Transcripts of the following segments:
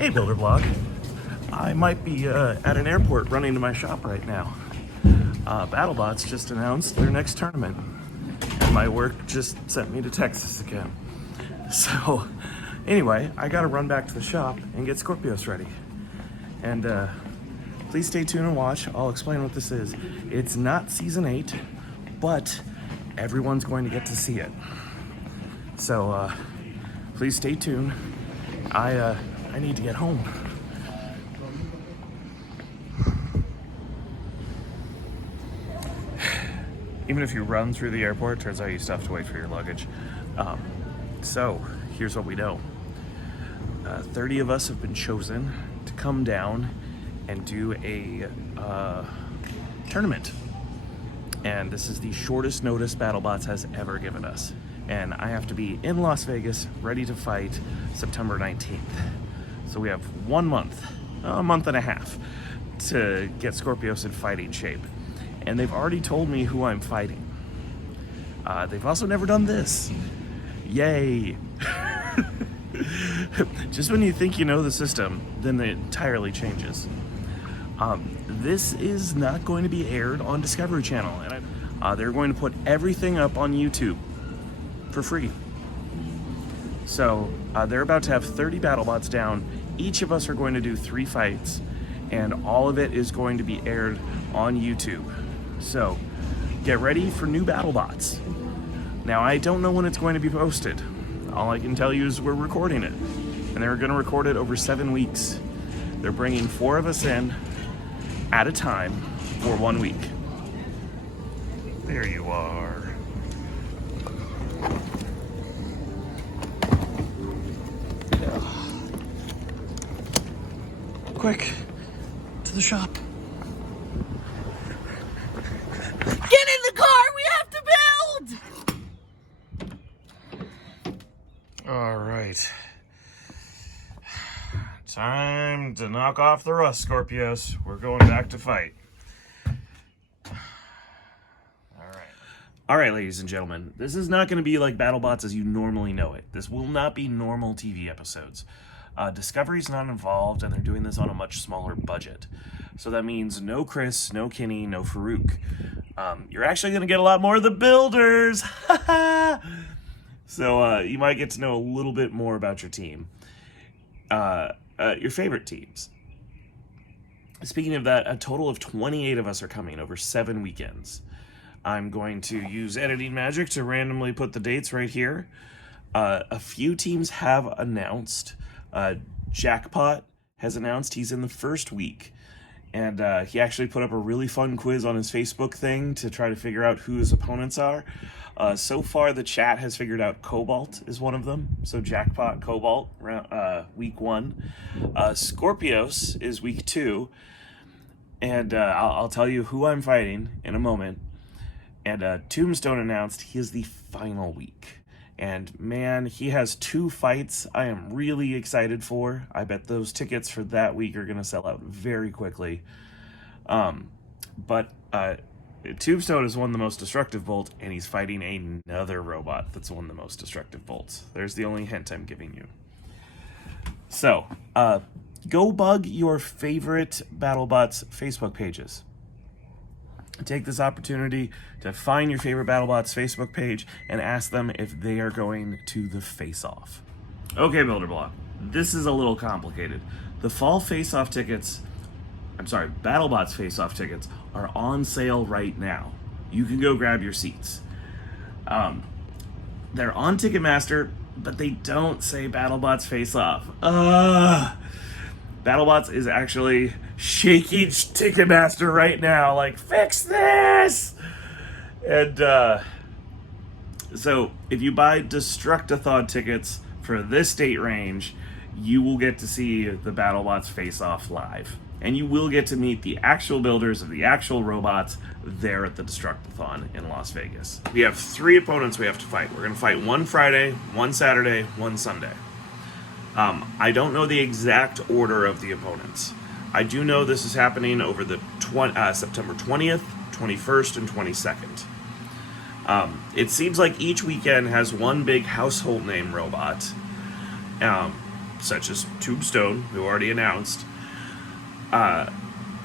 Hey, Builder Blog. I might be at an airport running to my shop right now. Battlebots just announced their next tournament, and my work just sent me to Texas again. So, anyway, I gotta run back to the shop and get Skorpios ready. And please stay tuned and watch. I'll explain what this is. It's not Season 8, but everyone's going to get to see it. So, please stay tuned. I need to get home. Even if you run through the airport, turns out you still have to wait for your luggage. So, here's what we know. 30 of us have been chosen to come down and do a tournament. And this is the shortest notice Battlebots has ever given us. And I have to be in Las Vegas, ready to fight September 19th. So we have 1 month, a month and a half, to get Skorpios in fighting shape. And they've already told me who I'm fighting. They've also never done this. Yay! Just when you think you know the system, then it entirely changes. This is not going to be aired on Discovery Channel, and they're going to put everything up on YouTube for free. So they're about to have 30 Battlebots down. Each of us are going to do 3 fights, and all of it is going to be aired on YouTube. So get ready for new Battlebots. Now, I don't know when it's going to be posted. All I can tell you is we're recording it, and they're going to record it over 7 weeks. They're bringing 4 of us in at a time for 1 week. There you are. Quick, to the shop. Get in the car, we have to build! All right. Time to knock off the rust, Skorpios. We're going back to fight. All right, ladies and gentlemen. This is not going to be like Battlebots as you normally know it. This will not be normal TV episodes. Discovery's not involved, and they're doing this on a much smaller budget. So that means no Chris, no Kenny, no Farouk. You're actually going to get a lot more of the builders. So you might get to know a little bit more about your team. Your favorite teams. Speaking of that, a total of 28 of us are coming over 7 weekends. I'm going to use editing magic to randomly put the dates right here. A few teams have announced. Jackpot has announced he's in the first week. And he actually put up a really fun quiz on his Facebook thing to try to figure out who his opponents are. So far, the chat has figured out Cobalt is one of them. So Jackpot, Cobalt, week 1. Skorpios is week 2. And I'll tell you who I'm fighting in a moment. And Tombstone announced he is the final week. And man, he has 2 fights I am really excited for. I bet those tickets for that week are going to sell out very quickly. But Tombstone has won the most destructive bolt, and he's fighting another robot that's won the most destructive bolts. There's the only hint I'm giving you. So, go bug your favorite BattleBots Facebook pages. Take this opportunity to find your favorite BattleBots Facebook page and ask them if they are going to the face-off. Okay, Builder Block, this is a little complicated. The fall face-off tickets, BattleBots face-off tickets are on sale right now. You can go grab your seats. They're on Ticketmaster, but they don't say BattleBots face-off. BattleBots is actually shaking Ticketmaster right now, like, fix this! And, so, if you buy Destructathon tickets for this date range, you will get to see the BattleBots face-off live. And you will get to meet the actual builders of the actual robots there at the Destructathon in Las Vegas. We have 3 opponents we have to fight. We're going to fight 1 Friday, 1 Saturday, 1 Sunday. I don't know the exact order of the opponents. I do know this is happening over the September 20th, 21st, and 22nd. It seems like each weekend has one big household name robot. such as Tombstone, who already announced.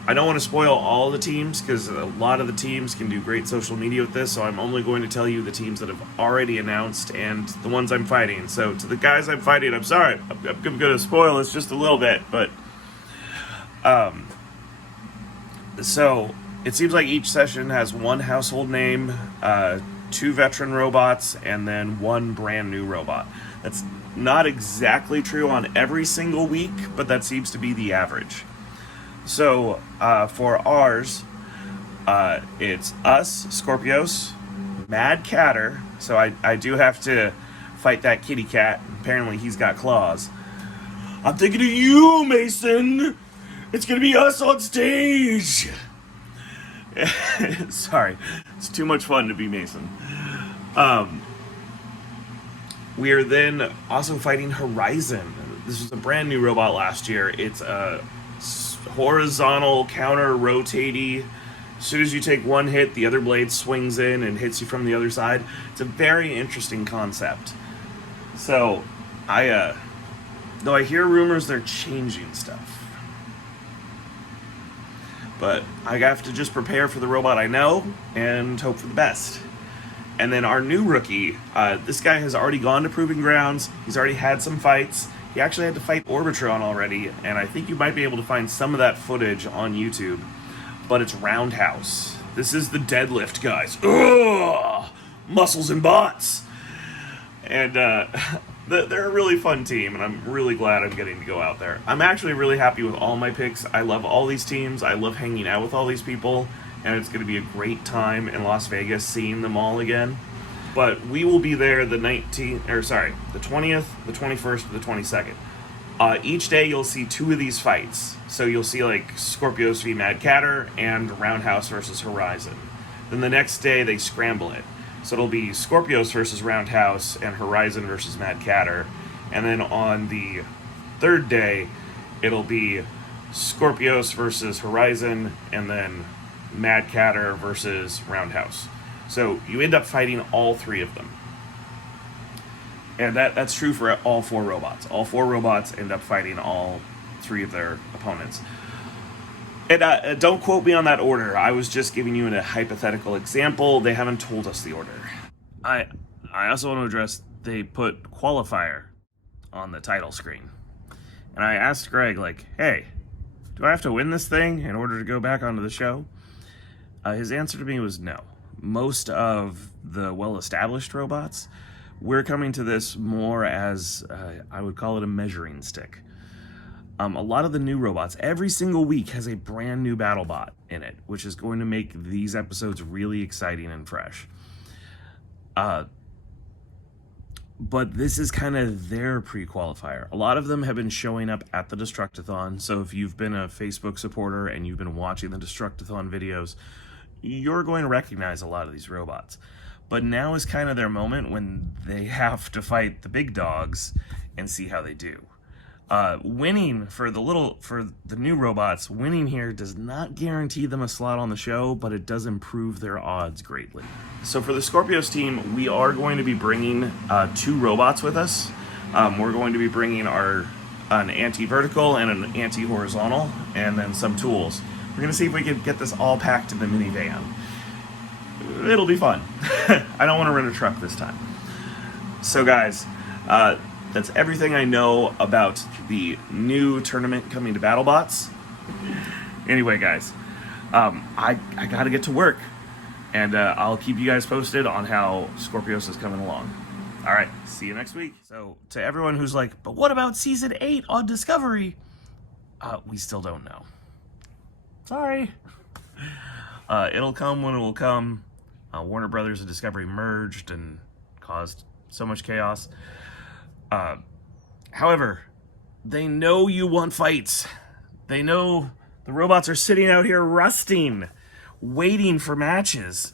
I don't want to spoil all the teams because a lot of the teams can do great social media with this, so I'm only going to tell you the teams that have already announced and the ones I'm fighting. So to the guys I'm fighting, I'm sorry, I'm going to spoil this just a little bit, but so it seems like each session has one household name, 2 veteran robots, and then 1 brand new robot. That's not exactly true on every single week, but that seems to be the average. So, for ours, it's us, Skorpios, Mad Catter. So I do have to fight that kitty cat. Apparently he's got claws. I'm thinking of you, Mason. It's gonna be us on stage. Sorry, it's too much fun to be Mason. We are then also fighting Horizon. This was a brand new robot last year. It's a horizontal counter rotatey. As soon as you take one hit, the other blade swings in and hits you from the other side. It's a very interesting concept. So, though I hear rumors they're changing stuff, but I have to just prepare for the robot I know and hope for the best. And then our new rookie, this guy has already gone to Proving Grounds. He's already had some fights. He actually had to fight Orbitron already, and I think you might be able to find some of that footage on YouTube. But it's Roundhouse. This is the deadlift, guys. Ugh! Muscles and bots. And they're a really fun team, and I'm really glad I'm getting to go out there. I'm actually really happy with all my picks. I love all these teams. I love hanging out with all these people, and it's going to be a great time in Las Vegas seeing them all again. But we will be there the 20th, the 21st, the 22nd. Each day you'll see 2 of these fights. So you'll see like Skorpios v Mad Catter and Roundhouse versus Horizon. Then the next day they scramble it. So it'll be Skorpios versus Roundhouse and Horizon versus Mad Catter. And then on the 3rd day, it'll be Skorpios versus Horizon and then Mad Catter versus Roundhouse. So you end up fighting all 3 of them. And that's true for all 4 robots. All 4 robots end up fighting all 3 of their opponents. And don't quote me on that order. I was just giving you a hypothetical example. They haven't told us the order. I also want to address, they put qualifier on the title screen. And I asked Greg, like, hey, do I have to win this thing in order to go back onto the show? His answer to me was no. Most of the well-established robots, we're coming to this more as, I would call it a measuring stick. A lot of the new robots, every single week has a brand new Battlebot in it, which is going to make these episodes really exciting and fresh. But this is kind of their pre-qualifier. A lot of them have been showing up at the Destructathon, so if you've been a Facebook supporter and you've been watching the Destructathon videos, you're going to recognize a lot of these robots. But now is kind of their moment when they have to fight the big dogs and see how they do. Winning for the new robots, winning here does not guarantee them a slot on the show, but it does improve their odds greatly. So for the Skorpios team, we are going to be bringing 2 robots with us. We're going to be bringing an anti-vertical and an anti-horizontal, and then some tools. We're going to see if we can get this all packed in the minivan. It'll be fun. I don't want to rent a truck this time. So guys, that's everything I know about the new tournament coming to Battlebots. Anyway, guys, I got to get to work, and I'll keep you guys posted on how Skorpios is coming along. All right, see you next week. So to everyone who's like, but what about Season 8 on Discovery? We still don't know. Sorry. It'll come when it will come. Warner Brothers and Discovery merged and caused so much chaos. However, they know you want fights. They know the robots are sitting out here rusting, waiting for matches.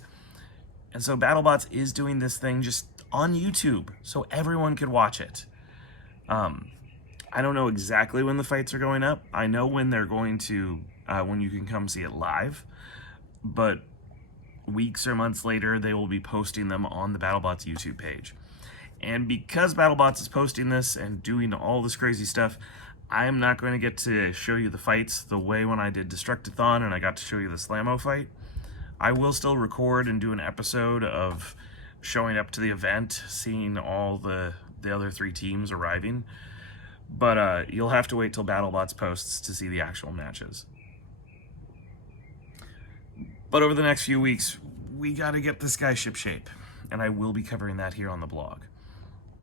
And so BattleBots is doing this thing just on YouTube so everyone could watch it. I don't know exactly when the fights are going up. I know when they're going to, when you can come see it live. But weeks or months later, they will be posting them on the BattleBots YouTube page. And because Battlebots is posting this and doing all this crazy stuff, I am not going to get to show you the fights the way when I did Destructathon and I got to show you the Slammo fight. I will still record and do an episode of showing up to the event, seeing all the other 3 teams arriving. But you'll have to wait till Battlebots posts to see the actual matches. But over the next few weeks, we got to get this guy shipshape, and I will be covering that here on the blog.